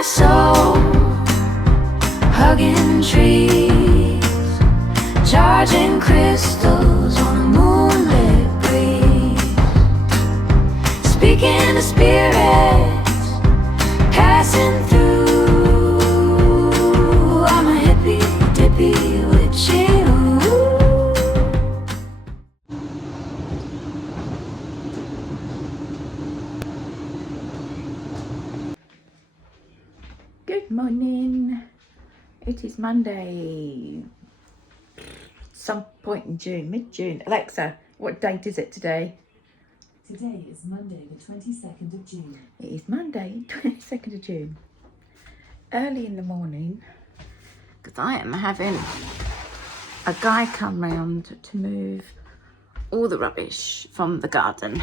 my soul, hugging trees, charging crystals on a moonlit breeze, speaking to spirits, passing through. I'm a hippie, dippy, witchy. Good morning. It is Monday, some point in June, mid-June. Alexa, what date is it today? Today is Monday, the 22nd of June. It is Monday, 22nd of June. Early in the morning, because I am having a guy come round to move all the rubbish from the garden,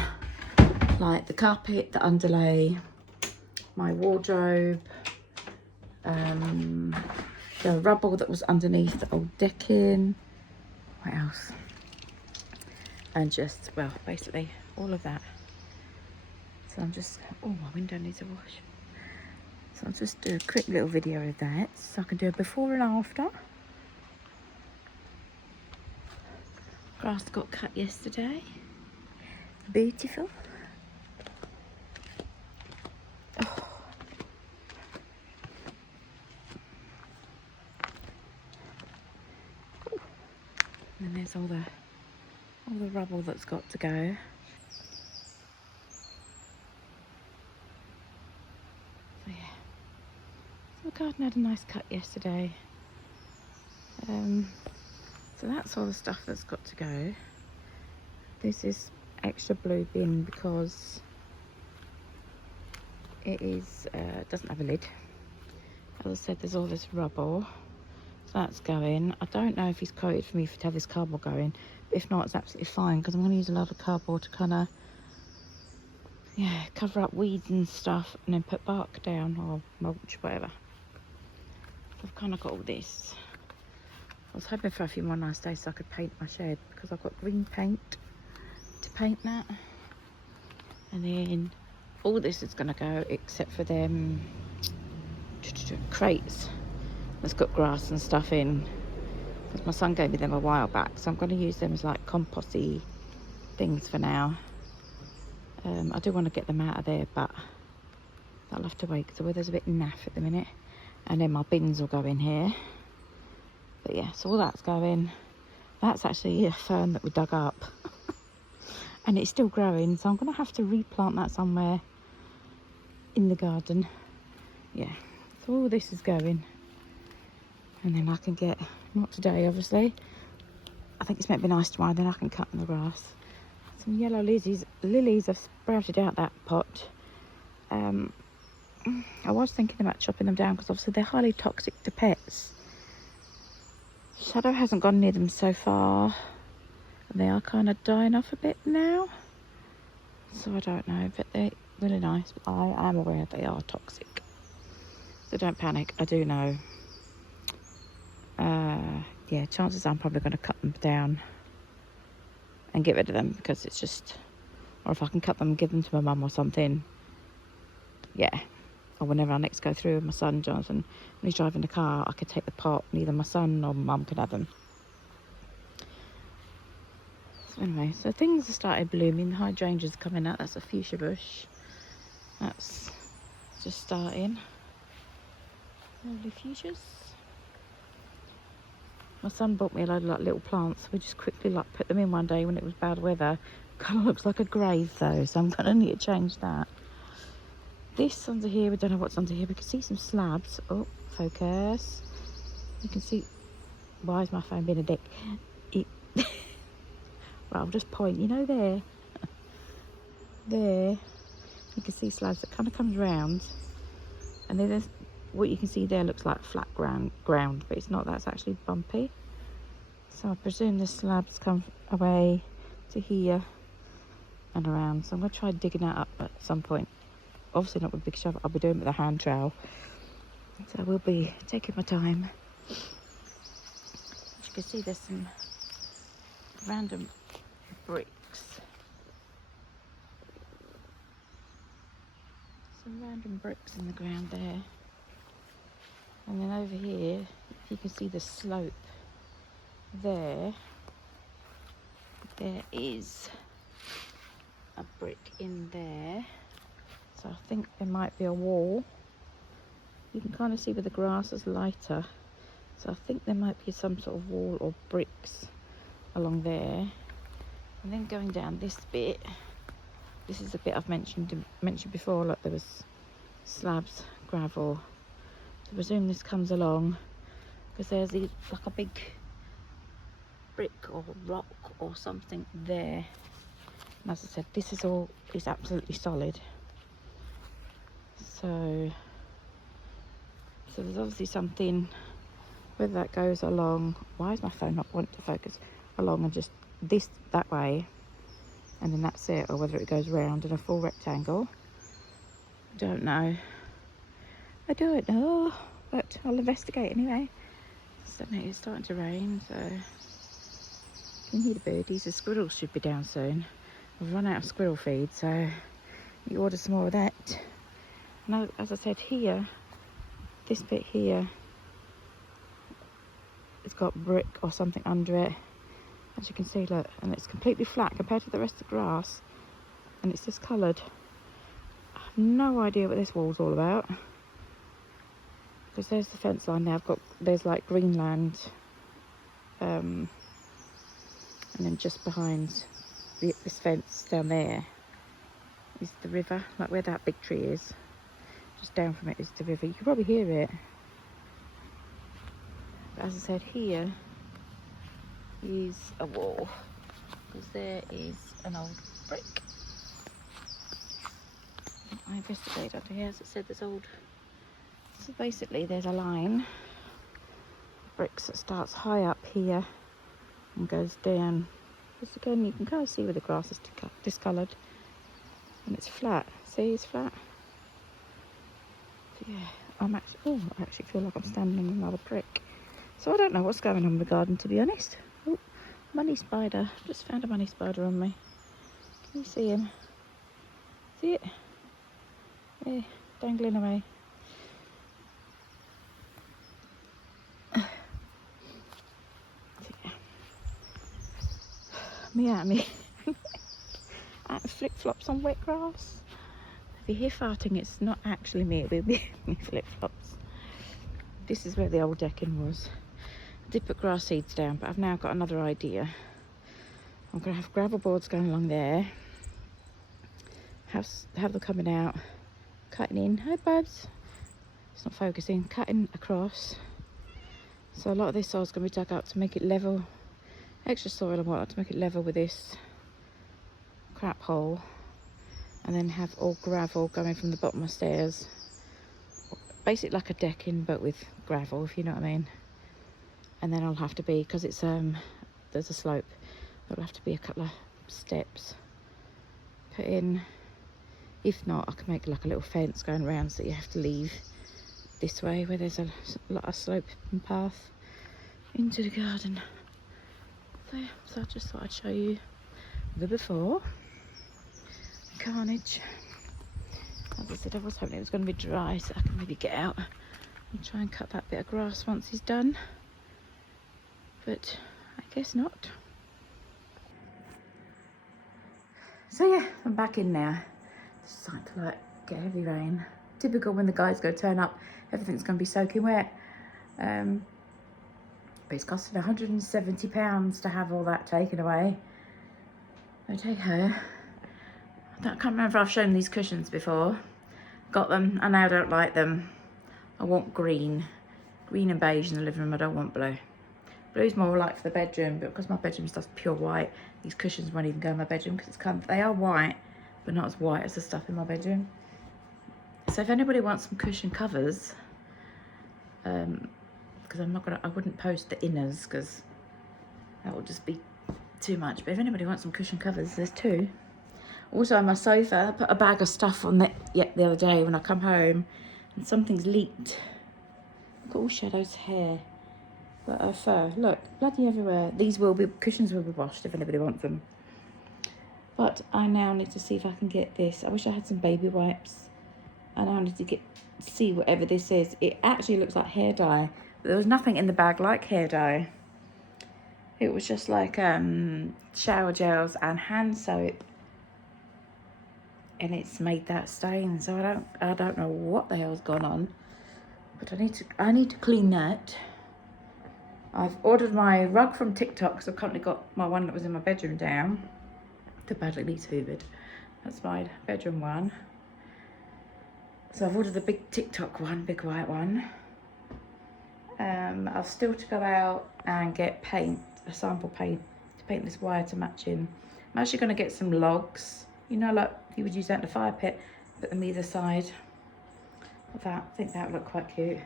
like the carpet, the underlay, my wardrobe, the rubble that was underneath the old decking, what else? And just, well, basically all of that. So I'm just, oh, my window needs a wash. So I'll just do a quick little video of that, so I can do a before and after. Grass got cut yesterday. Beautiful. Oh. And there's all the rubble that's got to go. So yeah, so the garden had a nice cut yesterday. So that's all the stuff that's got to go. This is extra blue bin because it is doesn't have a lid. As I said, there's all this rubble. So that's going. I don't know if he's quoted for me to have this cardboard going. But if not, it's absolutely fine because I'm going to use a lot of cardboard to kind of, yeah, cover up weeds and stuff and then put bark down or mulch, whatever. So I've kind of got all this. I was hoping for a few more nice days so I could paint my shed because I've got green paint to paint that. And then all this is going to go except for them crates that's got grass and stuff in, because my son gave me them a while back, so I'm going to use them as like composty things for now. I do want to get them out of there, but I'll have to wait because the weather's a bit naff at the minute. And then my bins will go in here. But yeah, so all that's going. That's actually a fern that we dug up and it's still growing, so I'm going to have to replant that somewhere in the garden. Yeah, so all this is going. And then I can get, not today obviously, I think it's meant to be nice tomorrow, then I can cut in the grass. Some yellow lilies have sprouted out that pot. I was thinking about chopping them down because obviously they're highly toxic to pets. Shadow hasn't gone near them so far. They are kind of dying off a bit now. So I don't know, but they're really nice. But I am aware they are toxic. So don't panic, I do know. Yeah, chances are I'm probably going to cut them down and get rid of them because it's just, or if I can cut them and give them to my mum or something, yeah. Or whenever I next go through with my son Jonathan, when he's driving the car, I could take the pot and either my son or my mum could have them. So anyway, so things have started blooming. The hydrangeas are coming out. That's a fuchsia bush. That's just starting. Lovely fuchsias. My son bought me a load of like little plants. We just quickly like put them in one day when it was bad weather. Kind of looks like a grave though, so I'm gonna need to change that. This under here, we don't know what's under here. We can see some slabs. Oh, focus. You can see. Why is my phone being a dick? Right, I'll just point. You know there. There. You can see slabs that kind of comes round, and then there's what you can see there looks like flat ground, but it's not. That's actually bumpy. So I presume the slabs come away to here and around. So I'm going to try digging that up at some point. Obviously not with a big shovel. I'll be doing it with a hand trowel. So I will be taking my time. As you can see, there's some random bricks. Some random bricks in the ground there. And then over here, if you can see the slope there, there is a brick in there. So I think there might be a wall. You can kind of see where the grass is lighter. So I think there might be some sort of wall or bricks along there. And then going down this bit, this is a bit I've mentioned before, like there was slabs, gravel. I presume this comes along because there's like a big brick or rock or something there. And as I said, this is absolutely solid. So there's obviously something, whether that goes along, why is my phone not wanting to focus, along and just this that way and then that's it, or whether it goes round in a full rectangle. Don't know. I don't know, but I'll investigate anyway. It's starting to rain, so you can hear the birdies. The squirrels should be down soon. I've run out of squirrel feed, so you order some more of that. Now, as I said, here, this bit here, it's got brick or something under it. As you can see, look, and it's completely flat compared to the rest of the grass, and it's just coloured. I have no idea what this wall's all about, because there's the fence line there. There's like greenland, and then just behind this fence down there is the river, like where that big tree is. Just down from it is the river. You can probably hear it. But as I said, here is a wall, because there is an old brick. I investigated under here, as I said, there's old. So basically, there's a line of bricks that starts high up here and goes down. Just again, you can kind of see where the grass is discoloured, and it's flat. See, it's flat. So yeah, I actually feel like I'm standing on another brick. So I don't know what's going on in the garden, to be honest. Oh, money spider. Just found a money spider on me. Can you see him? See it? Yeah, dangling away. Me. Flip-flops on wet grass. If you hear farting, it's not actually me, it'll be me flip-flops. This is where the old decking was. I did put grass seeds down, but I've now got another idea. I'm going to have gravel boards going along there. Have them coming out, cutting in. Hi, buds. It's not focusing. Cutting across. So a lot of this soil's going to be dug up to make it level. Extra soil and whatnot to make it level with this crap hole. And then have all gravel going from the bottom of stairs. Basically like a decking, but with gravel, if you know what I mean. And then I'll have to be, because it's there's a slope, there'll have to be a couple of steps put in. If not, I can make like a little fence going around, so you have to leave this way where there's a lot of slope and path into the garden. So I just thought I'd show you the before. Carnage. As I said, I was hoping it was going to be dry so I can maybe get out and try and cut that bit of grass once he's done. But I guess not. So yeah, I'm back in now. It's starting to like get heavy rain. Typical when the guys go turn up, everything's going to be soaking wet. But it's costing £170 to have all that taken away. Okay, her. I can't remember if I've shown these cushions before. Got them, I now don't like them. I want green. Green and beige in the living room, I don't want blue. Blue's more like for the bedroom, but because my bedroom's just pure white, these cushions won't even go in my bedroom because they are white, but not as white as the stuff in my bedroom. So if anybody wants some cushion covers, because I wouldn't post the inners because that would just be too much. But if anybody wants some cushion covers, there's two. Also on my sofa, I put a bag of stuff on the other day when I come home, and something's leaked. Look at all Shadow's hair. But her fur, look, bloody everywhere. Cushions will be washed if anybody wants them. But I now need to see if I can get this. I wish I had some baby wipes. and I need to see whatever this is. It actually looks like hair dye, but there was nothing in the bag like hair dye. It was just like shower gels and hand soap, and it's made that stain. So I don't know what the hell's gone on, but I need to clean that. I've ordered my rug from TikTok because I've currently got my one that was in my bedroom down. The badly needs hoovered. That's my bedroom one. So I've ordered the big TikTok one, big white one. I've still to go out and get paint, a sample paint, to paint this wire to match in. I'm actually going to get some logs, you know, like you would use that in the fire pit, put them either side of that. I think that would look quite cute.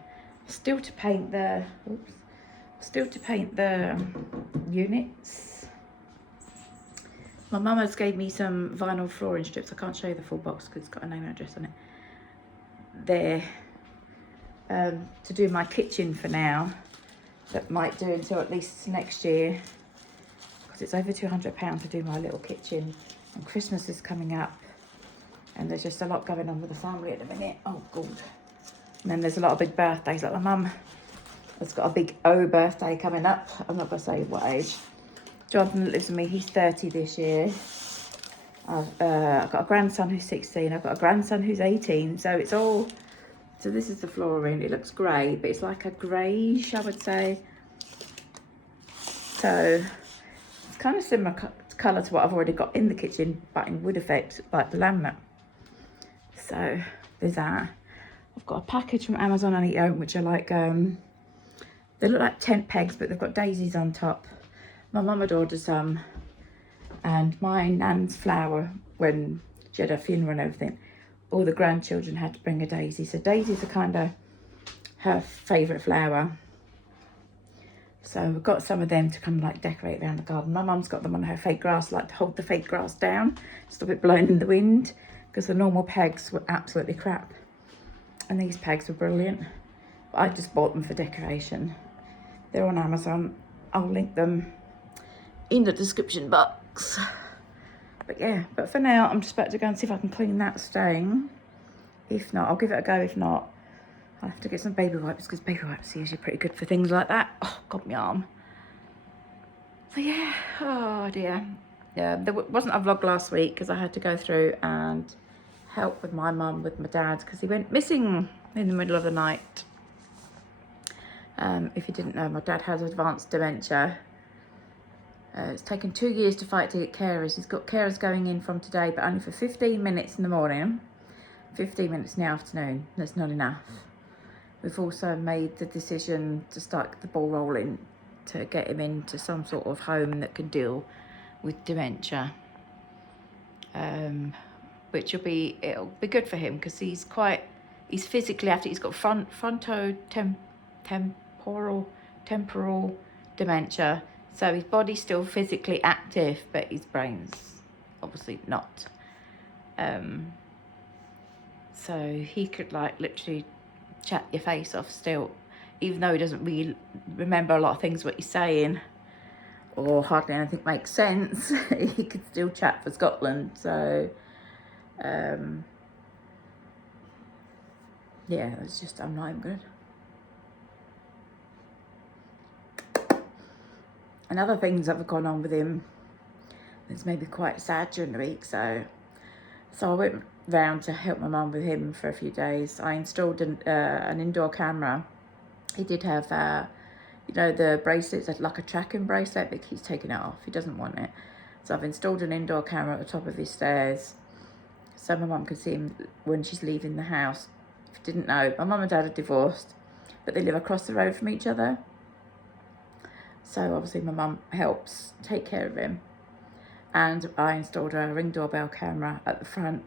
Still to paint the, units. My mum has gave me some vinyl flooring strips. I can't show you the full box because it's got a name and address on it. There, to do my kitchen for now. That might do until at least next year, because it's over £200 to do my little kitchen, and Christmas is coming up, and there's just a lot going on with the family at the minute. Oh god. And then there's a lot of big birthdays, like my mum has got a big O birthday coming up. I'm not going to say what age. Jonathan that lives with me, he's 30 this year. I've got a grandson who's 16. I've got a grandson who's 18. So it's all... So this is the flooring. It looks grey, but it's like a greyish, I would say. So it's kind of similar colour to what I've already got in the kitchen, but in wood effect, like the laminate. So there's that. I've got a package from Amazon on Eat which are like... they look like tent pegs, but they've got daisies on top. My mum had ordered some, and my nan's flower, when she had her funeral and everything, all the grandchildren had to bring a daisy. So daisies are kind of her favourite flower. So we've got some of them to come like decorate around the garden. My mum's got them on her fake grass, like to hold the fake grass down, stop it blowing in the wind, because the normal pegs were absolutely crap. And these pegs were brilliant. But I just bought them for decoration. They're on Amazon. I'll link them in the description box. But yeah, but for now, I'm just about to go and see if I can clean that stain. If not, I'll give it a go. If not, I'll have to get some baby wipes, because baby wipes are usually pretty good for things like that. Oh, God, my arm. So yeah, oh dear. Yeah, there wasn't a vlog last week because I had to go through and help with my mum, with my dad, because he went missing in the middle of the night. If you didn't know, my dad has advanced dementia. It's taken 2 years to fight to get carers. He's got carers going in from today, but only for 15 minutes in the morning, 15 minutes in the afternoon. That's not enough. We've also made the decision to start the ball rolling to get him into some sort of home that can deal with dementia. Which it'll be good for him, because he's physically active. He's got temporal dementia. So his body's still physically active, but his brain's obviously not. So he could like literally chat your face off still, even though he doesn't really remember a lot of things what he's saying, or hardly anything makes sense. He could still chat for Scotland. So yeah, it's just, I'm not even good. And other things that have gone on with him, it's maybe quite sad during the week. So I went round to help my mum with him for a few days. I installed an indoor camera. He did have, you know, the bracelets, like a tracking bracelet, but he's taking it off. He doesn't want it. So I've installed an indoor camera at the top of his stairs, so my mum can see him when she's leaving the house. If you didn't know, my mum and dad are divorced, but they live across the road from each other. So obviously my mum helps take care of him. And I installed a Ring doorbell camera at the front.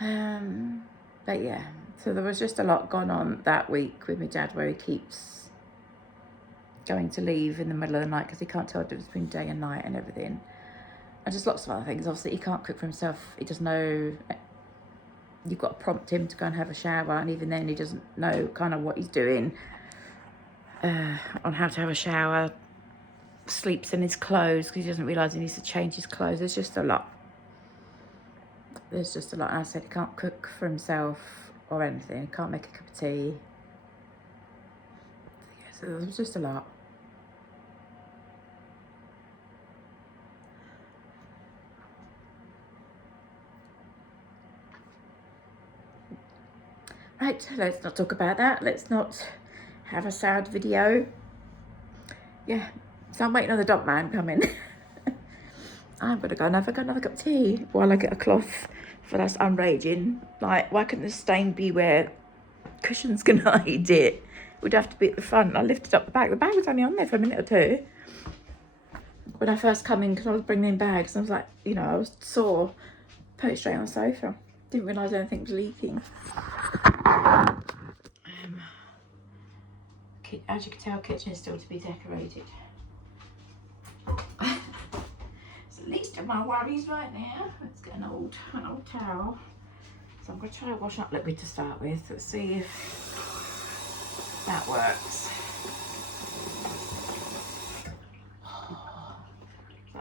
But yeah, so there was just a lot going on that week with my dad, where he keeps going to leave in the middle of the night because he can't tell the difference between day and night and everything. And just lots of other things. Obviously he can't cook for himself. He doesn't know, you've got to prompt him to go and have a shower, and even then he doesn't know kind of what he's doing. On how to have a shower, sleeps in his clothes because he doesn't realise he needs to change his clothes. There's just a lot. there's just a lot. I said he can't cook for himself or anything. He can't make a cup of tea. Yeah, so there was just a lot. Right, let's not talk about that. Let's not have a sad video. Yeah, so I'm waiting on the dog man coming. I'm gonna go have another cup of tea while I get a cloth for that's unraging. Like, why couldn't the stain be where cushions can hide it? It would have to be at the front. I lifted up the bag. The bag was only on there for a minute or two. When I first come in, because I was bringing in bags, I was like, you know, I was sore. Put it straight on the sofa. Didn't realise anything was leaking. As you can tell, kitchen is still to be decorated. It's the least of my worries right now. Let's get an old towel. So I'm going to try to wash up liquid to start with. Let's see if that works.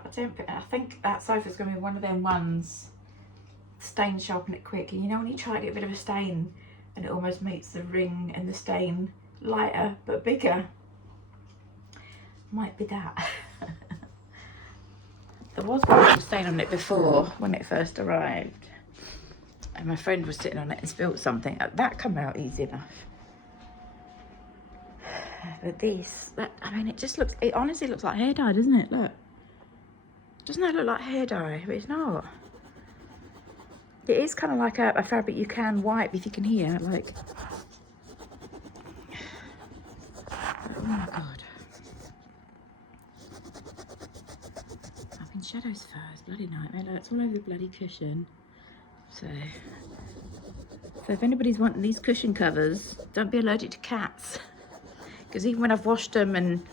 I think that sofa's going to be one of them ones. Stain sharpen it quick. And you know when you try to get rid of a stain and it almost makes the ring and the stain lighter but bigger? Might be that. There was one stain on it before when it first arrived, and my friend was sitting on it and spilled something. That come out easy enough. But this, I mean, it honestly looks like hair dye, doesn't it? Look. Doesn't that look like hair dye? But it's not. It is kind of like a fabric you can wipe, if you can hear, like. Oh my God. I've been shadows first, bloody nightmare. Look, it's all over the bloody cushion. So if anybody's wanting these cushion covers, don't be allergic to cats. Because even when I've washed them and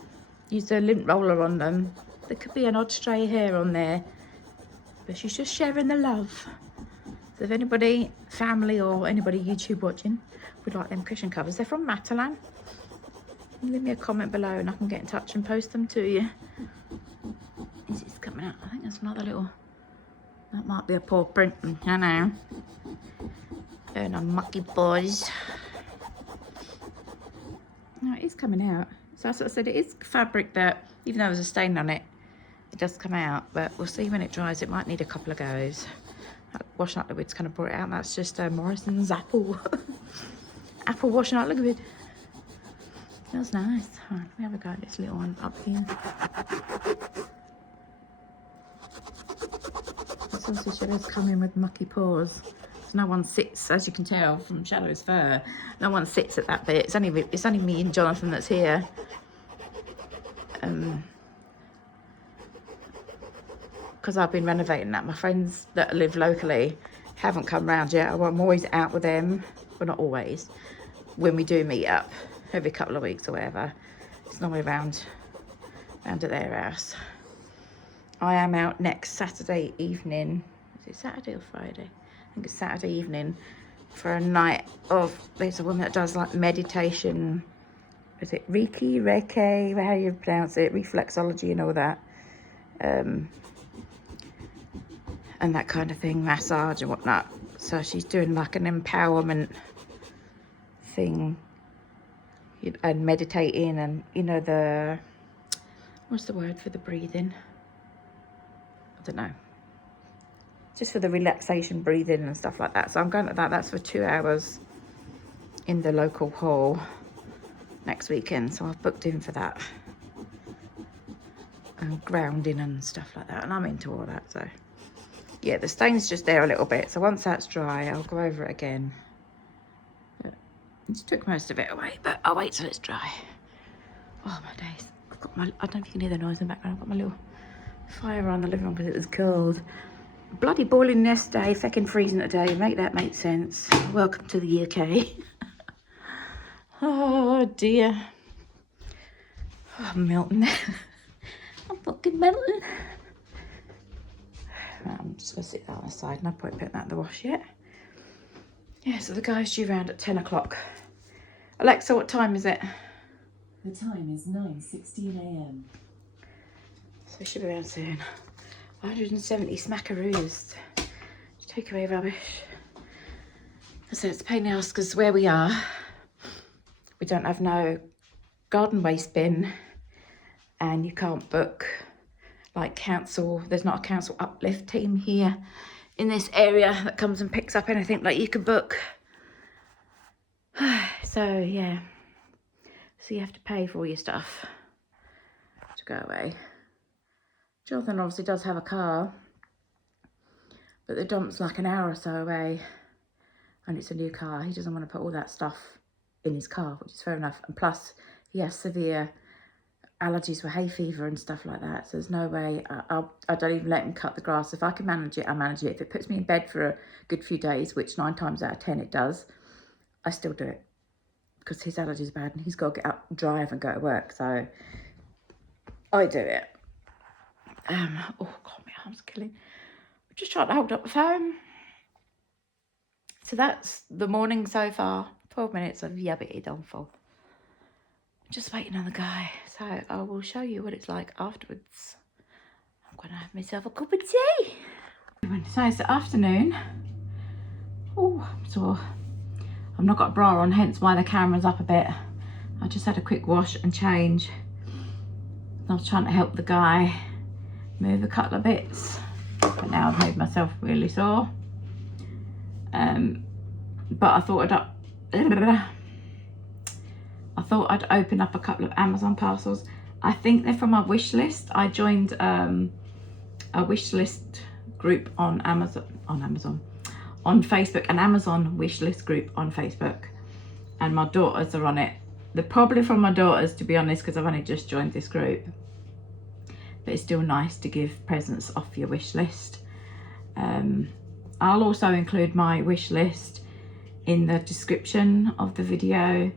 used a lint roller on them, there could be an odd stray hair on there. But she's just sharing the love. So if anybody, family or anybody YouTube watching, would like them cushion covers, they're from Matalan. Leave me a comment below and I can get in touch and post them to you. Is this coming out? I think there's another little, that might be a paw print. I know. They're no mucky boys. No, it is coming out. So that's what I said, it is fabric that, even though there's a stain on it, it does come out. But we'll see when it dries. It might need a couple of goes. Washing up liquid's kind of brought it out. That's just Morrison's apple apple washing up liquid. Feels nice. Right, let me have a go at this little one up here. This also Shadow's coming with mucky paws. So no one sits, as you can tell from Shadow's fur, no one sits at that bit. It's only me and Jonathan that's here. Because I've been renovating that. My friends that live locally haven't come round yet. I'm always out with them. Well, not always. When we do meet up, every couple of weeks or whatever. It's normally round at their house. I am out next Saturday evening. Is it Saturday or Friday? I think it's Saturday evening for a night of, there's a woman that does like meditation. Is it Reiki, how you pronounce it? Reflexology and all that. And that kind of thing, massage and whatnot. So she's doing like an empowerment thing and meditating, and you know, the, what's the word for the breathing? I don't know. Just for the relaxation breathing and stuff like that. So I'm going to that. That's for 2 hours in the local hall next weekend. So I've booked in for that. And grounding and stuff like that. And I'm into all that, so. Yeah, the stain's just there a little bit. So once that's dry, I'll go over it again. But it just took most of it away, but I'll wait till it's dry. Oh, my days. I've got my, I don't know if you can hear the noise in the background. I've got my little fire on the living room because it was cold. Bloody boiling yesterday, feckin' freezing today. Make that make sense. Welcome to the UK. Oh, dear. Oh, I'm melting. I'm fucking melting. I'm just going to sit that on the side, and I've probably put that in the wash yet. Yeah, so the guy's due round at 10 o'clock. Alexa, what time is it? The time is 9:16 AM. So we should be around soon. 170 smackaroos. Just take away rubbish. So it's a pain in the ass because where we are, we don't have no garden waste bin, and you can't book like council. There's not a council uplift team here in this area that comes and picks up anything like you can book. So yeah, so you have to pay for all your stuff to go away. Jonathan obviously does have a car, but the dump's like an hour or so away, and it's a new car. He doesn't want to put all that stuff in his car, which is fair enough. And plus, he has severe allergies for hay fever and stuff like that. So there's no way. I don't even let him cut the grass. If I can manage it, I manage it. If it puts me in bed for a good few days, which 9 times out of 10 it does, I still do it because his allergies are bad and he's got to get up, drive, and go to work. So I do it. Oh God, my arm's killing. I'm just trying to hold up the phone. So that's the morning so far. 12 minutes of yabbity donful. Just waiting on the guy. So I will show you what it's like afterwards. I'm going to have myself a cup of tea. So it's the afternoon. Oh, I'm sore. I've not got a bra on, hence why the camera's up a bit. I just had a quick wash and change. I was trying to help the guy move a couple of bits, but now I've made myself really sore. But I thought I'd open up a couple of Amazon parcels. I think they're from my wish list. I joined a wish list group on Facebook, an Amazon wish list group on Facebook, and my daughters are on it. They're probably from my daughters, to be honest, because I've only just joined this group. But it's still nice to give presents off your wish list. I'll also include my wish list in the description of the video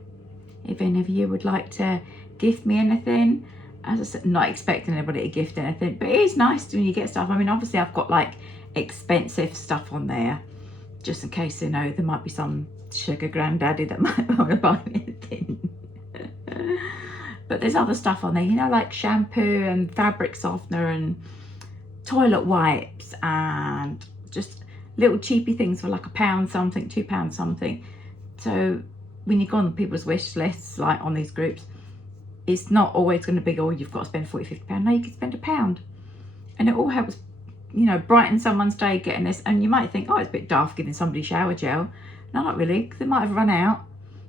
if any of you would like to gift me anything. As I said, not expecting anybody to gift anything, but it is nice when you get stuff. I mean, obviously I've got like expensive stuff on there, just in case, you know, there might be some sugar granddaddy that might want to buy me anything. But there's other stuff on there, you know, like shampoo and fabric softener and toilet wipes and just little cheapy things for like £1 something, £2 something. So when you go on people's wish lists, like on these groups, it's not always going to be, oh, you've got to spend £40-50. No, you can spend £1, and it all helps, you know, brighten someone's day getting this. And you might think, oh, it's a bit daft giving somebody shower gel. No, not really, because they might have run out,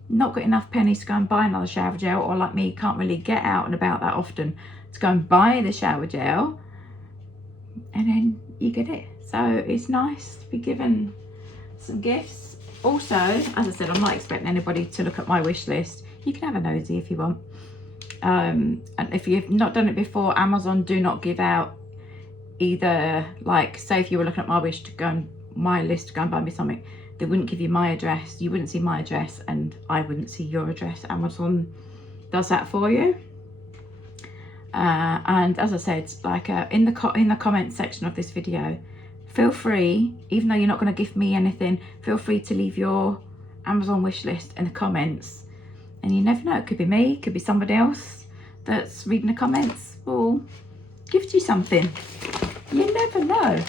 not got enough pennies to go and buy another shower gel, or like me, can't really get out and about that often to go and buy the shower gel, and then you get it. So it's nice to be given some gifts. Also, as I said, I'm not expecting anybody to look at my wish list. You can have a nosy if you want. And if you've not done it before, Amazon do not give out either, like, say if you were looking at my wish to go and my list to go and buy me something, they wouldn't give you my address. You wouldn't see my address, and I wouldn't see your address. Amazon does that for you. And as I said, like in the comment section of this video, feel free, even though you're not going to give me anything, feel free to leave your Amazon wish list in the comments. And you never know, it could be me, it could be somebody else that's reading the comments, or gift you something. You never know.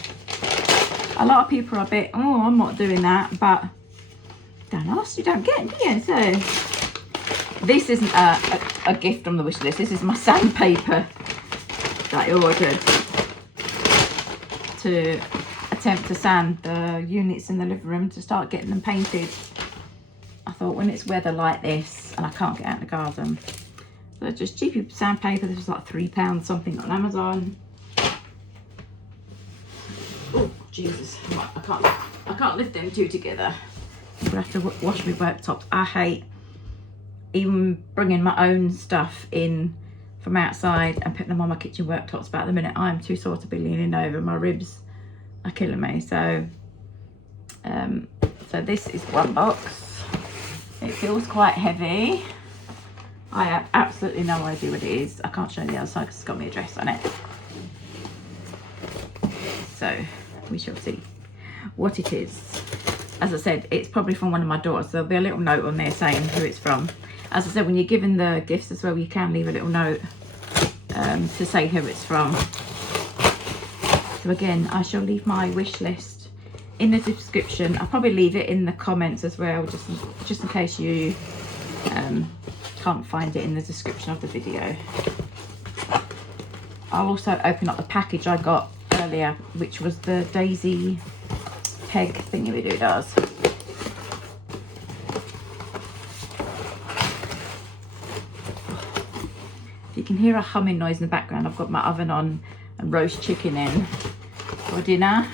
A lot of people are a bit, oh, I'm not doing that, but don't ask, you don't get, do you? So this isn't a gift on the wish list. This is my sandpaper that I ordered to attempt to sand the units in the living room to start getting them painted. I thought, when it's weather like this and I can't get out in the garden, so just cheapy sandpaper. This was like £3 something on Amazon. Oh Jesus, I can't lift them two together. I'm gonna have to wash my worktops. I hate even bringing my own stuff in from outside and putting them on my kitchen worktops, but at the minute I'm too sore to be leaning over. My ribs are killing me. So so this is one box. It feels quite heavy. I have absolutely no idea what it is. I can't show you the other side because it's got my address on it. So we shall see what it is. As I said, it's probably from one of my daughters. There'll be a little note on there saying who it's from. As I said, when you're giving the gifts as well, you can leave a little note to say who it's from. So again, I shall leave my wish list in the description. I'll probably leave it in the comments as well, just in case you can't find it in the description of the video. I'll also open up the package I got earlier, which was the Daisy peg thingy does. If you can hear a humming noise in the background, I've got my oven on and roast chicken in for dinner.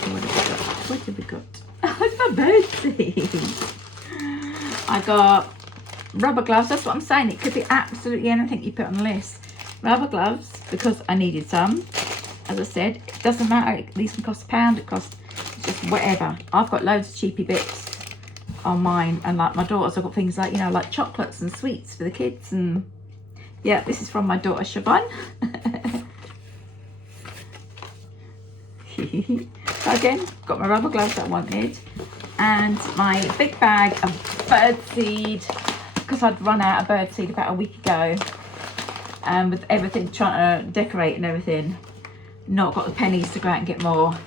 So what have we got? Oh, it's my birdseed. I got rubber gloves. That's what I'm saying. It could be absolutely anything you put on the list. Rubber gloves, because I needed some. As I said, it doesn't matter. These can cost £1. It costs just whatever. I've got loads of cheapy bits on mine, and like my daughters, I've got things like, you know, like chocolates and sweets for the kids. And yeah, this is from my daughter Siobhan. Again, got my rubber gloves that I wanted, and my big bag of birdseed, because I'd run out of birdseed about a week ago, and with everything trying to decorate and everything, not got the pennies to go out and get more,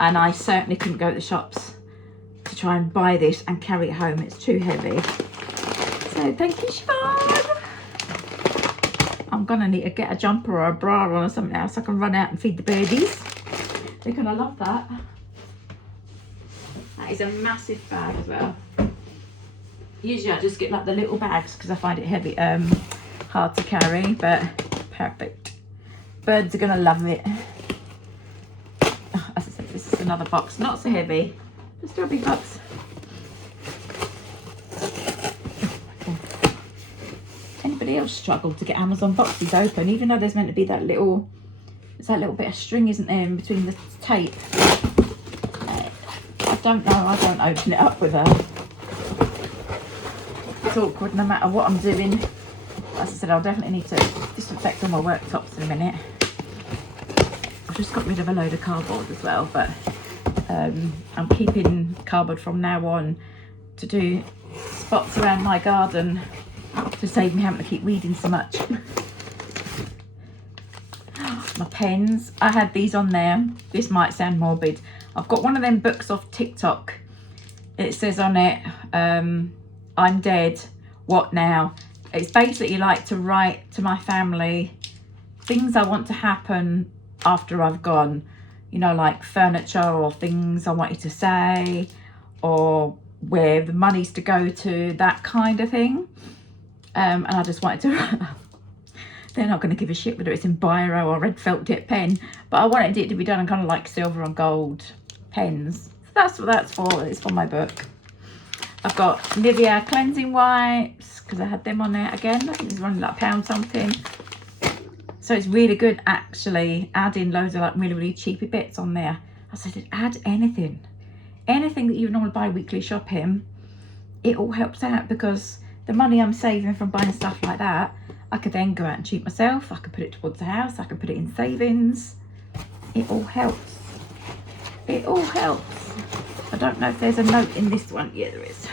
and I certainly couldn't go to the shops to try and buy this and carry it home. It's too heavy. So thank you, Siobhan. I'm gonna need to get a jumper or a bra on or something else so I can run out and feed the birdies. They're gonna love that. That is a massive bag as well. Usually I just get like the little bags because I find it heavy, hard to carry, but perfect. Birds are gonna love it. Oh, as I said, this is another box, not so heavy, but still a big box. Anybody else struggle to get Amazon boxes open, even though there's meant to be that little, there's that little bit of string, isn't there, in between the tape? I don't know, I don't open it up with her. It's awkward no matter what I'm doing. As I said, I'll definitely need to disinfect all my worktops in a minute. I've just got rid of a load of cardboard as well, but I'm keeping cardboard from now on to do spots around my garden to save me having to keep weeding so much. My pens, I had these on there. This might sound morbid. I've got one of them books off TikTok. It says on it, I'm dead, what now? It's basically like to write to my family things I want to happen after I've gone. You know, like furniture or things I wanted to say, or where the money's to go to, that kind of thing. And I just wanted to they're not going to give a shit whether it's in biro or red felt tip pen, but I wanted it to be done in kind of like silver and gold pens. So that's what that's for. It's for my book. I've got Nivea cleansing wipes because I had them on there again. I think it's running like £1 something. So it's really good actually adding loads of like really cheapy bits on there. I said add anything that you normally buy weekly shopping. It all helps out because the money I'm saving from buying stuff like that, I could then go out and treat myself. I could put it towards the house. I could put it in savings. It all helps. It all helps. I don't know if there's a note in this one. Yeah, there is.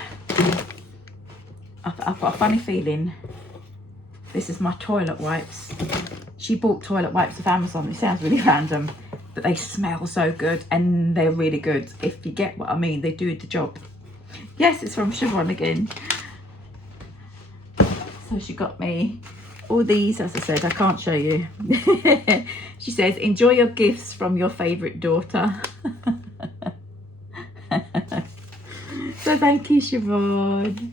I've got a funny feeling this is my toilet wipes. She bought toilet wipes off Amazon. It sounds really random, but they smell so good and they're really good. If you get what I mean, they do the job. Yes, it's from Siobhan again. So she got me all these. As I said, I can't show you. She says, enjoy your gifts from your favourite daughter. So thank you, Siobhan.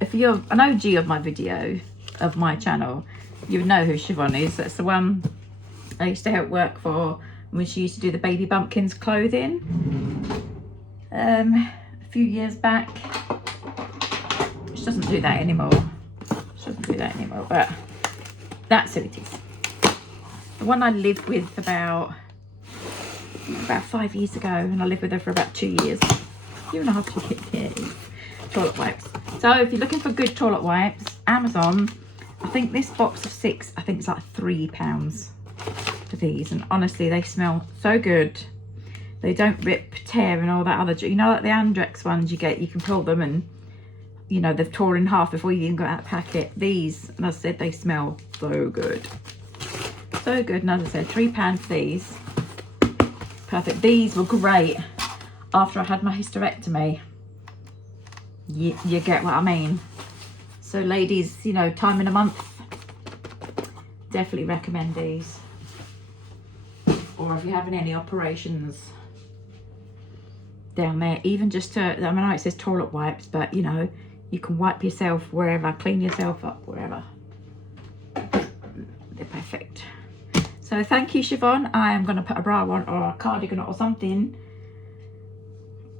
If you're an OG of my video, of my channel, you would know who Siobhan is. That's the one I used to help work for when she used to do the Baby Bumpkins clothing a few years back. She doesn't do that anymore. But that's who it is. The one I lived with about 5 years ago, and I lived with her for about 2 years. 2.5 years. Toilet wipes. So if you're looking for good toilet wipes, Amazon, I think this box of 6, I think it's like £3 for these, and honestly they smell so good. They don't rip, tear and all that other, you know, like the Andrex ones you get, you can pull them and you know they've torn in half before you even got out the packet. These, and as I said, they smell so good, and as I said, £3 for these. perfect. These were great after I had my hysterectomy. You get what I mean. So ladies, you know, time in a month, definitely recommend these. Or if you're having any operations down there, even just to, I mean, I know it says toilet wipes, but you know, you can wipe yourself wherever, clean yourself up wherever. They're perfect. So thank you, Siobhan. I am going to put a bra on or a cardigan or something,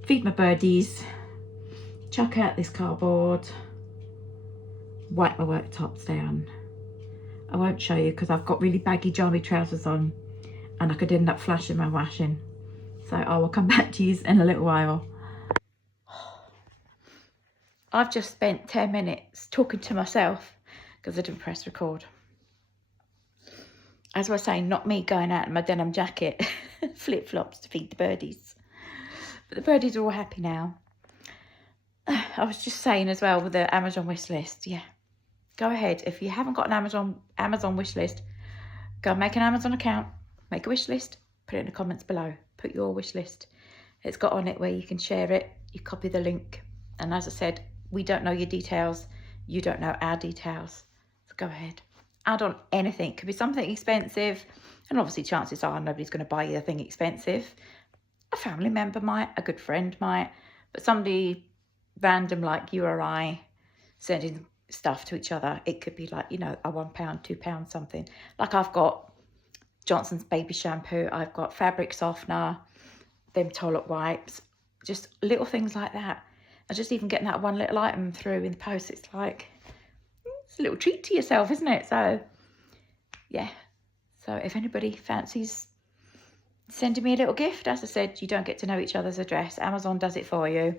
feed my birdies, chuck out this cardboard, wipe my worktops down. I won't show you because I've got really baggy jammy trousers on and I could end up flashing my washing. So I will come back to you in a little while. I've just spent 10 minutes talking to myself because I didn't press record. As I was saying, not me going out in my denim jacket, flip-flops to feed the birdies. But the birdies are all happy now. I was just saying as well with the Amazon wish list, yeah. Go ahead. If you haven't got an Amazon wish list, go make an Amazon account, make a wish list, put it in the comments below. Put your wish list. It's got on it where you can share it. You copy the link. And as I said, we don't know your details. You don't know our details. So go ahead. Add on anything. Could be something expensive. And obviously chances are nobody's going to buy you a thing expensive. A family member might. A good friend might. But somebody random like you or I sending stuff to each other. It could be like, you know, a £1, £2 something. Like I've got Johnson's baby shampoo. I've got fabric softener. Them toilet wipes. Just little things like that. And just even getting that one little item through in the post, it's like, it's a little treat to yourself, isn't it? So, yeah. So if anybody fancies sending me a little gift, as I said, you don't get to know each other's address. Amazon does it for you.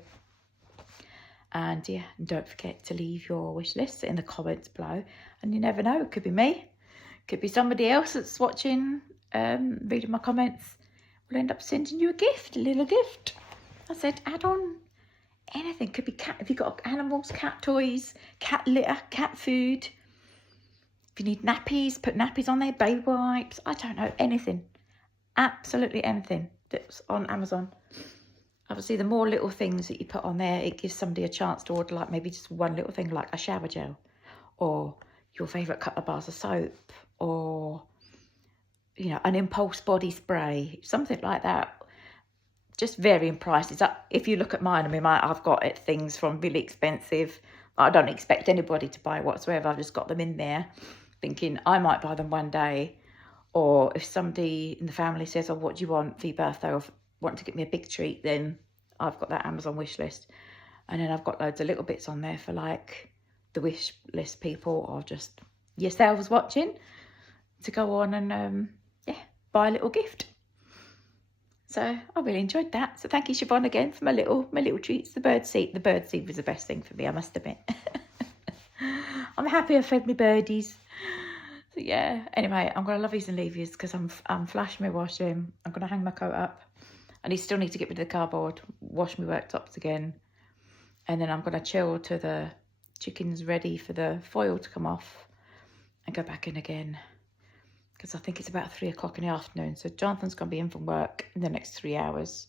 And yeah, and don't forget to leave your wish list in the comments below. And you never know, it could be me. It could be somebody else that's watching, reading my comments. We'll end up sending you a gift, a little gift. I said, add on anything. Could be cat, if you've got animals, cat toys, cat litter, cat food. If you need nappies, put nappies on there, baby wipes. I don't know, anything. Absolutely anything that's on Amazon. Obviously, the more little things that you put on there, it gives somebody a chance to order like maybe just one little thing like a shower gel or your favourite couple of bars of soap or, you know, an impulse body spray, something like that. Just varying prices. If you look at mine, I mean, I've got things from really expensive. I don't expect anybody to buy whatsoever. I've just got them in there thinking I might buy them one day. Or if somebody in the family says, oh, what do you want for your birthday? Or want to get me a big treat, then I've got that Amazon wish list. And then I've got loads of little bits on there for like the wish list people or just yourselves watching to go on and yeah, buy a little gift. So I really enjoyed that. So thank you, Siobhan, again for my little treats. The bird seed was the best thing for me, I must admit. I'm happy I fed my birdies. So yeah, anyway, I'm gonna love yous and leave yous because I'm flashing my washing. I'm gonna hang my coat up. And I still need to get rid of the cardboard, wash my worktops again. And then I'm gonna chill till the chicken's ready for the foil to come off and go back in again. Because I think it's about 3 o'clock in the afternoon. So Jonathan's going to be in from work in the next 3 hours.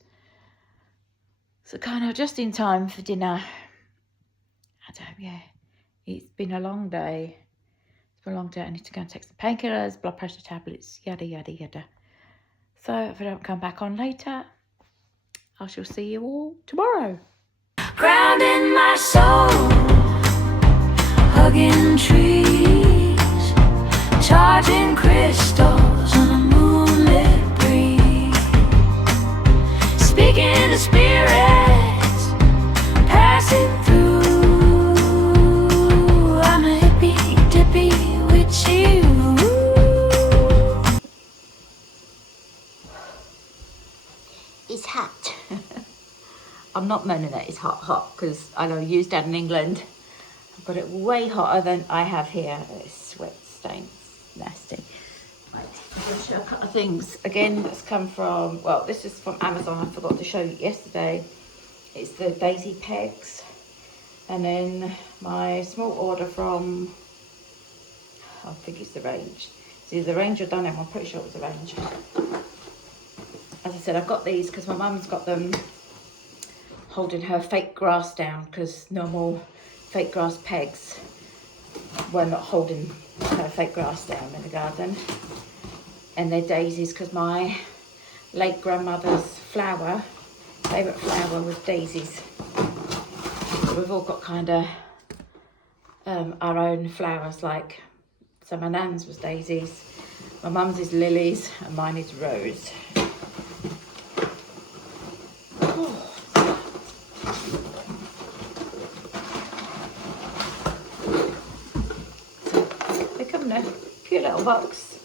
So kind of just in time for dinner. Yeah, it's been a long day. It's been a long day. I need to go and take some painkillers, blood pressure tablets, yada, yada, yada. So if I don't come back on later, I shall see you all tomorrow. Grounding my soul, hugging trees, charging crystals on a moonlit breeze, speaking to spirits, passing through. I'm a hippie dippy witchy. It's hot. I'm not moaning that it's hot because I know you used that in England. I've got it way hotter than I have here. It's sweat stains, nasty. Right, I'm going to show a couple of things. Again, that's come from, well, this is from Amazon. I forgot to show you yesterday. It's the daisy pegs. And then my small order from, I think it's the Range. It's either the Range or Dunelm. I'm pretty sure it was the Range. as I said, I've got these because my mum's got them holding her fake grass down, because normal fake grass pegs were not holding her fake grass down in the garden. And they're daisies because my late grandmother's favourite flower was daisies. So we've all got kind of our own flowers, like, so my nan's was daisies, my mum's is lilies, and mine is rose. They come in a cute little box,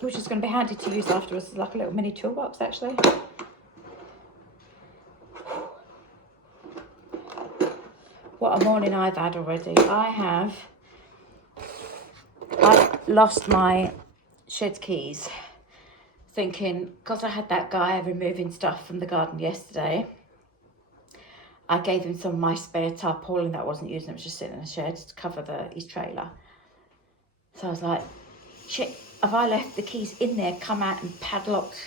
which is going to be handy to use afterwards. It's like a little mini toolbox, actually. What a morning I've had already. I lost my shed keys, thinking, because I had that guy removing stuff from the garden yesterday, I gave him some of my spare tarpaulin that I wasn't using. It was just sitting in the shed to cover his trailer. So I was like, shit, have I left the keys in there, come out and padlocked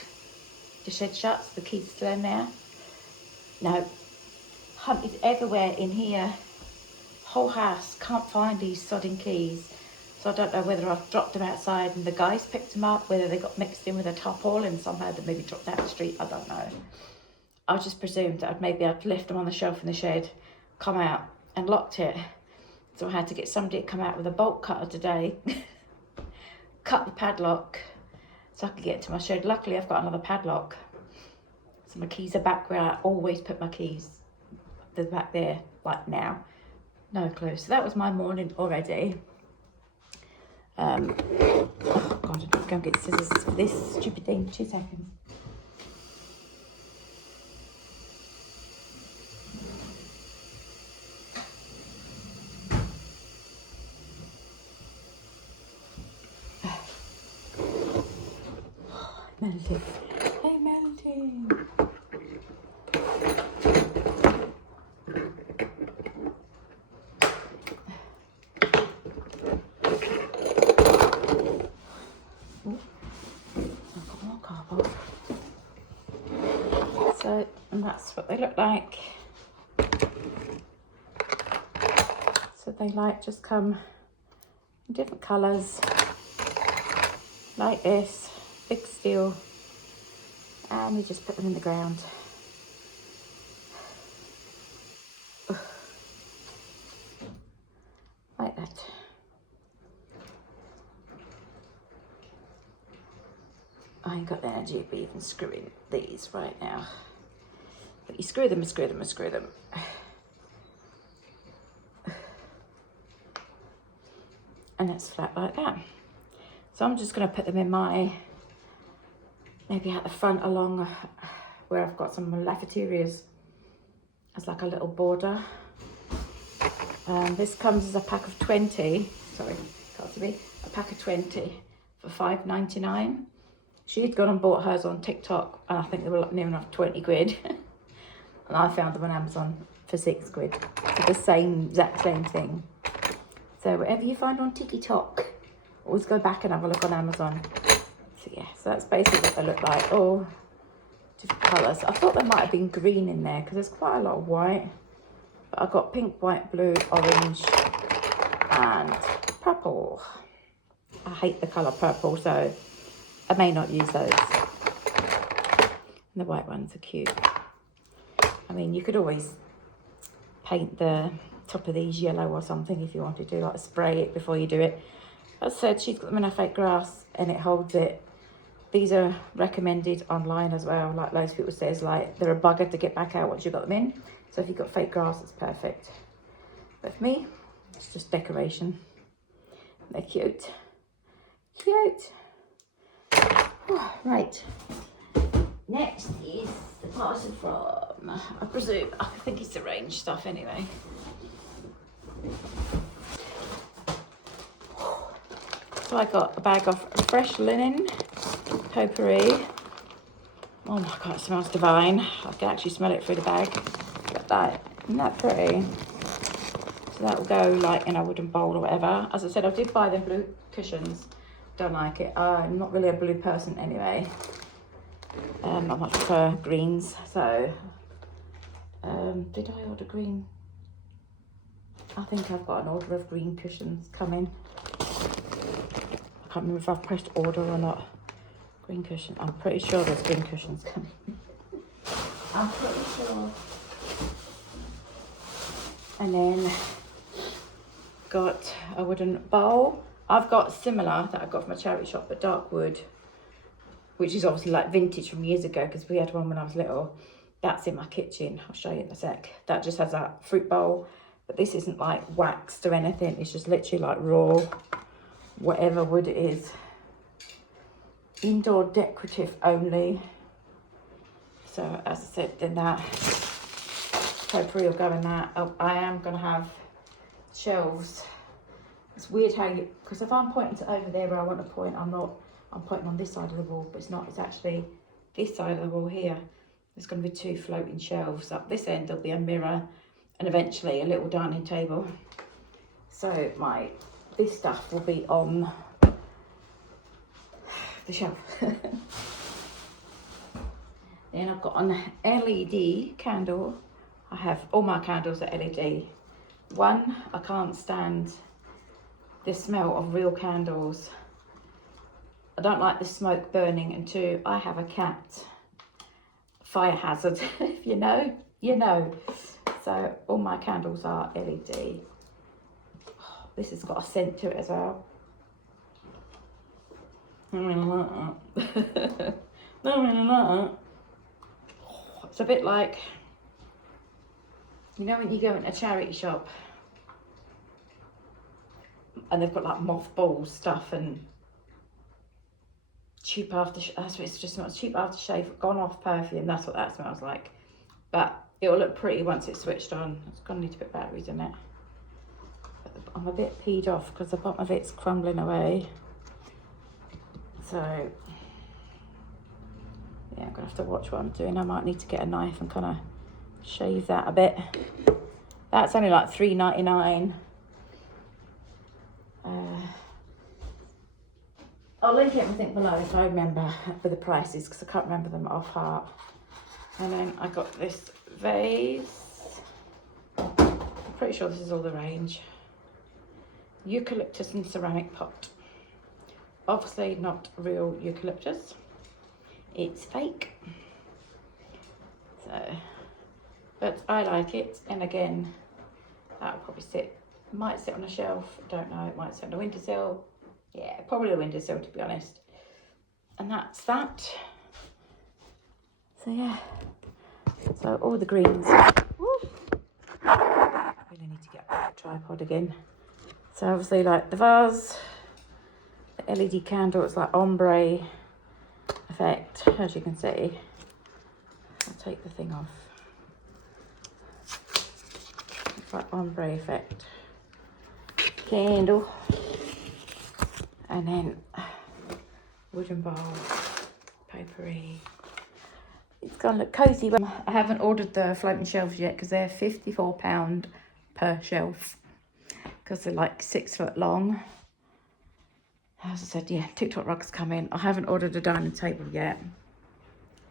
the shed shut, so the keys are still in there? No. Hunted everywhere in here, whole house, can't find these sodding keys. So I don't know whether I've dropped them outside and the guys picked them up, whether they got mixed in with a tarpaulin somehow that maybe dropped out the street, I don't know. I just presumed that I'd left them on the shelf in the shed, come out and locked it. So I had to get somebody to come out with a bolt cutter today, cut the padlock so I could get to my shed. Luckily I've got another padlock. So my keys are back where I always put my keys. They're back there, like now. No clue. So that was my morning already. Oh God, I need to go and get scissors for this stupid thing. 2 seconds. Melting. Hey, melting. So, and that's what they look like. So they just come in different colours, like this, big steel, and we just put them in the ground. Like that. I ain't got the energy of even screwing these right now. But you screw them and screw them and screw them. And it's flat like that. So I'm just going to put them in maybe at the front along where I've got some Laphitherias as like a little border. This comes as a pack of 20. Sorry, can't see me. A pack of 20 for $5.99. She'd gone and bought hers on TikTok, and I think they were near enough 20 quid. And I found them on Amazon for 6 quid. So the exact same thing. So whatever you find on TikTok, always go back and have a look on Amazon. So yeah, so that's basically what they look like. Oh, different colours. I thought there might have been green in there because there's quite a lot of white. But I've got pink, white, blue, orange, and purple. I hate the colour purple, so I may not use those. And the white ones are cute. I mean, you could always paint the top of these yellow or something if you wanted to, like spray it before you do it. As I said, she's got them in her fake grass and it holds it. These are recommended online as well, like loads of people says, like they're a bugger to get back out once you've got them in. So if you've got fake grass, it's perfect. But for me, it's just decoration. They're cute. Cute. Oh, right. Next is the parcel from, I presume, I think it's arranged stuff anyway. So I got a bag of fresh linen, potpourri. Oh my God, it smells divine. I can actually smell it through the bag. Look at that, isn't that pretty? So that will go like in a wooden bowl or whatever. As I said, I did buy them blue cushions. Don't like it. I'm not really a blue person anyway. I much prefer greens, so did I order green? I think I've got an order of green cushions coming. I can't remember if I've pressed order or not. Green cushion, I'm pretty sure there's green cushions coming. I'm pretty sure. And then got a wooden bowl. I've got similar that I got from a charity shop, but dark wood, which is obviously like vintage from years ago because we had one when I was little. That's in my kitchen. I'll show you in a sec. That just has a fruit bowl, but this isn't like waxed or anything. It's just literally like raw, whatever wood it is. Indoor decorative only. So as I said, then that potpourri will go in that. I am going to have shelves. It's weird how you, because if I'm pointing to over there where I want to point, I'm pointing on this side of the wall, but it's not. It's actually this side of the wall here. There's going to be 2 floating shelves. Up this end there'll be a mirror and eventually a little dining table. So this stuff will be on the shelf. Then I've got an LED candle. I have all my candles are LED. 1, I can't stand the smell of real candles. I don't like the smoke burning, and 2, I have a cat. Fire hazard. If you know, you know. So all my candles are LED. Oh, this has got a scent to it as well. I really like that. I really like that. Oh, it's a bit like, you know when you go in a charity shop and they've got like mothball stuff and cheap aftershave. That's what it's just smells. Cheap aftershave, gone off perfume. That's what that smells like. But it'll look pretty once it's switched on. It's gonna need to put batteries in it. But I'm a bit peed off because the bottom of it's crumbling away. So yeah, I'm gonna have to watch what I'm doing. I might need to get a knife and kind of shave that a bit. That's only like $3.99. I'll link everything below if I remember for the prices because I can't remember them off heart. And then I got this vase. I'm pretty sure this is all the range. Eucalyptus and ceramic pot. Obviously not real eucalyptus. It's fake. So, but I like it. And again, that'll probably might sit on a shelf. Don't know. It might sit on a windowsill. Yeah, probably a windowsill to be honest. And that's that. So yeah. So all the greens. Woo. Really need to get a tripod again. So obviously like the vase, the LED candle, it's like ombre effect, as you can see. I'll take the thing off. It's like ombre effect. Candle. And then wooden bowl, potpourri. It's gonna look cozy. I haven't ordered the floating shelves yet because they're £54 per shelf because they're like 6 foot long. As I said, yeah, TikTok rugs come in. I haven't ordered a dining table yet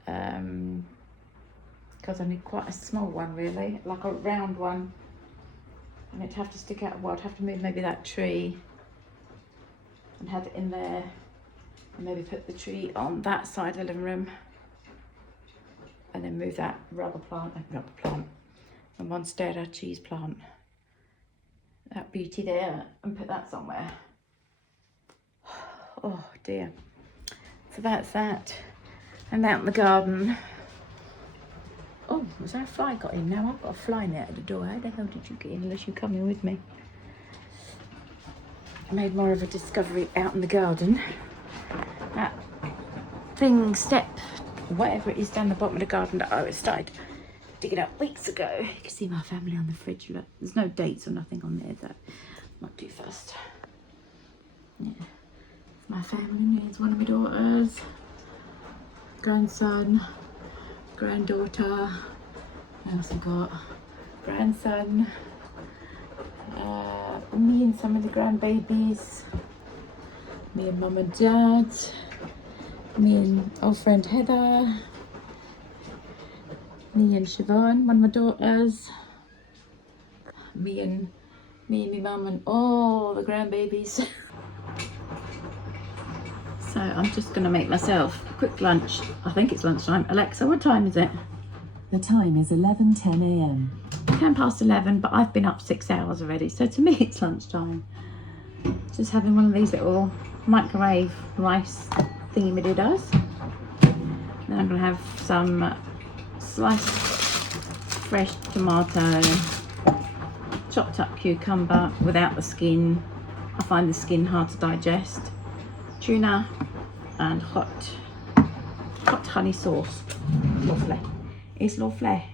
because I need quite a small one really, like a round one. And it'd have to stick out. Well, I'd have to move maybe that tree and have it in there, and maybe put the tree on that side of the living room, and then move that rubber plant, and one stair cheese plant, that beauty there, and put that somewhere. Oh dear. So that's that. And out in the garden. Oh, was that a fly got in? Now I've got a fly net at the door. How the hell did you get in unless you come in with me? I made more of a discovery out in the garden. That step, whatever it is down the bottom of the garden that I started digging up weeks ago. You can see my family on the fridge. Look, there's no dates or nothing on there that I might do first. Yeah. My family needs one of my daughters, grandson, granddaughter. I also got grandson. Me and some of the grandbabies, me and mum and dad, me and old friend Heather, Me and Siobhan, one of my daughters. Me and my mum and all the grandbabies. So I'm just going to make myself a quick lunch. I think it's lunchtime. Alexa, what time is it? The time is 11:10 a.m. 10 past 11, but I've been up 6 hours already. So to me, it's lunchtime. Just having one of these little microwave rice thingy-me-do-does. Then I'm going to have some sliced fresh tomato, chopped up cucumber without the skin. I find the skin hard to digest. Tuna and hot honey sauce. Lovely. It's lovely.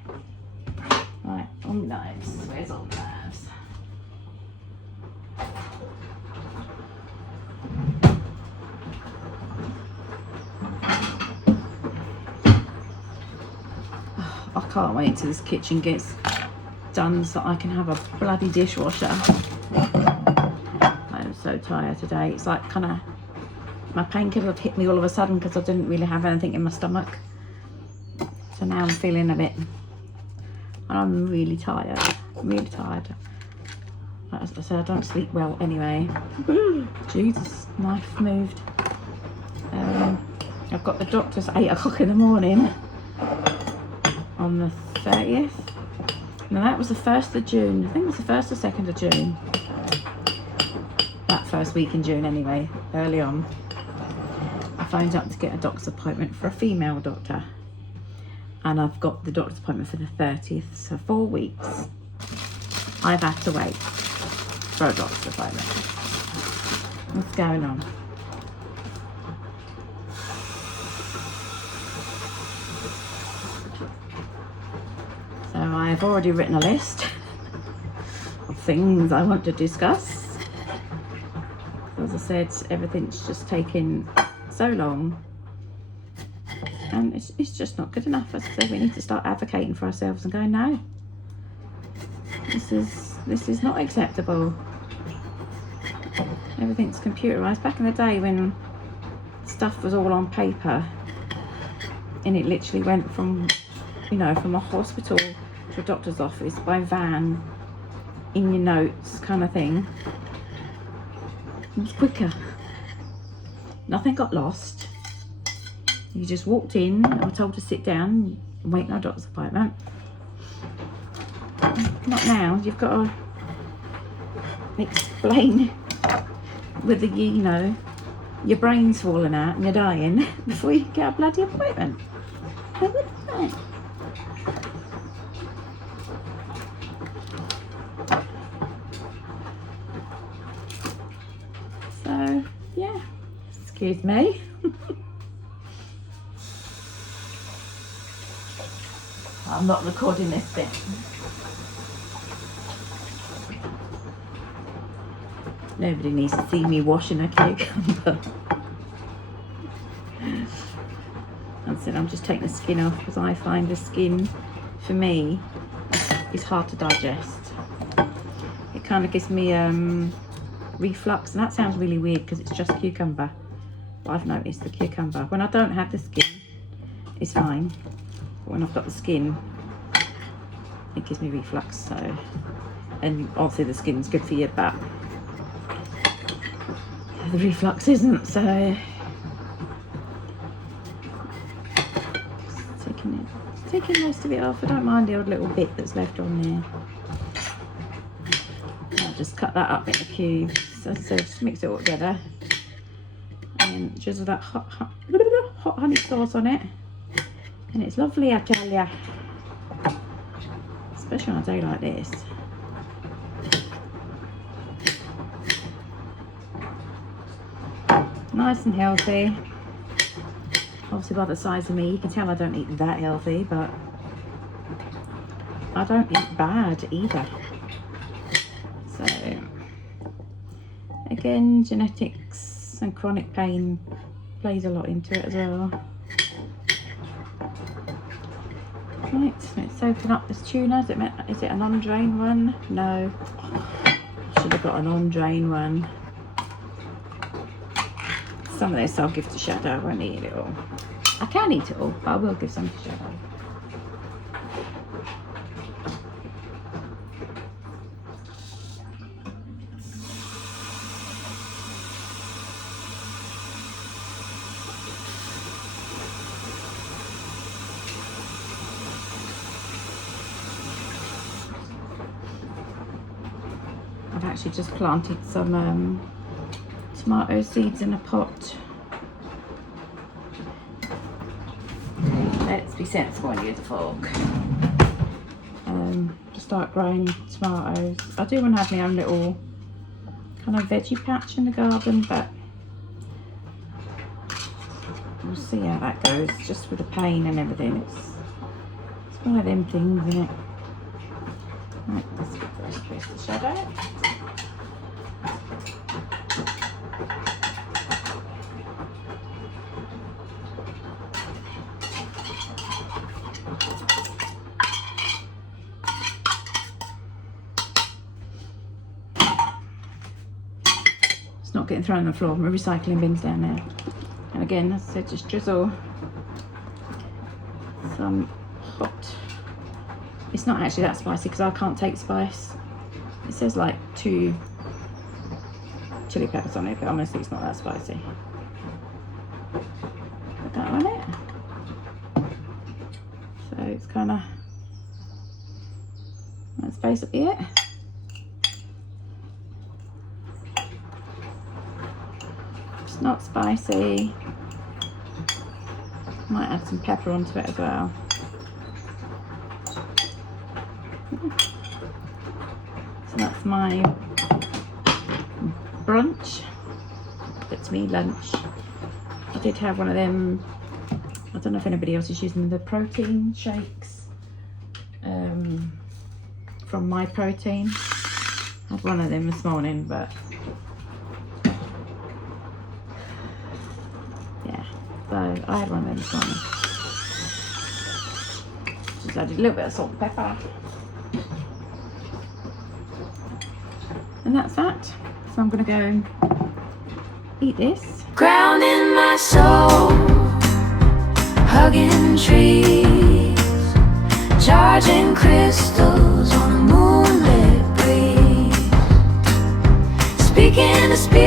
Right, on knives. Where's all the knives? Oh, I can't wait till this kitchen gets done so I can have a bloody dishwasher. I'm so tired today. It's like kind of my painkiller hit me all of a sudden because I didn't really have anything in my stomach. So now I'm feeling a bit, and I'm really tired. Really tired. As I said, I don't sleep well anyway. Jesus, knife moved. I've got the doctor's 8 o'clock in the morning on the 30th. Now that was the 1st of June. I think it was the 1st or 2nd of June. That first week in June anyway, early on. I phoned up to get a doctor's appointment for a female doctor. And I've got the doctor's appointment for the 30th, so 4 weeks. I've had to wait for a doctor's appointment. What's going on? So I've already written a list of things I want to discuss. As I said, everything's just taking so long. And it's just not good enough. As I said, we need to start advocating for ourselves and going, no, this is not acceptable. Everything's computerized. Back in the day when stuff was all on paper, and it literally went from, you know, from a hospital to a doctor's office by van, in your notes kind of thing. It was quicker. Nothing got lost. You just walked in and were told to sit down and wait for a doctor's appointment. Not now. You've got to explain whether you know your brain's falling out and you're dying before you get a bloody appointment. So yeah, excuse me. I'm not recording this bit. Nobody needs to see me washing a cucumber. I said I'm just taking the skin off because I find the skin, for me, is hard to digest. It kind of gives me reflux, and that sounds really weird because it's just cucumber. But I've noticed the cucumber, when I don't have the skin, it's fine. But when I've got the skin, it gives me reflux. So, and obviously the skin's good for you, but the reflux isn't. So taking most of it off. I don't mind the odd little bit that's left on there. I'll just cut that up into cubes. So just mix it all together and drizzle that hot honey sauce on it, and it's lovely, I tell ya. Especially on a day like this. Nice and healthy. Obviously by the size of me, you can tell I don't eat that healthy, but I don't eat bad either. So, again, genetics and chronic pain plays a lot into it as well. Right, let's open up this tuna. Is it an on-drain one? No. Should have got an on-drain one. Some of this I'll give to Shadow. I won't eat it all. I can eat it all, but I will give some to Shadow. I've actually just planted some tomato seeds in a pot. Let's be sensible and use a fork. To start growing tomatoes. I do want to have my own little kind of veggie patch in the garden, but we'll see how that goes. Just with the pain and everything, it's one of them things, isn't it? Right, let's get the rest of the shadow. It's not getting thrown on the floor. My recycling bin's down there. And again, as I said, just drizzle some hot. It's not actually that spicy because I can't take spice. It says like 2 chili peppers on it, but honestly it's not that spicy. Put that on it. So it's kind of, let's face up it. It's not spicy. Might add some pepper onto it as well. So that's my brunch. That's me lunch. I did have one of them, I don't know if anybody else is using the protein shakes from My Protein. I had one of them this morning, but yeah, so I had one of them this morning. Just added a little bit of salt and pepper. And that's that. So I'm gonna go eat this. Ground in my soul, hugging trees, charging crystals on a moonlit breeze, speaking to spirit.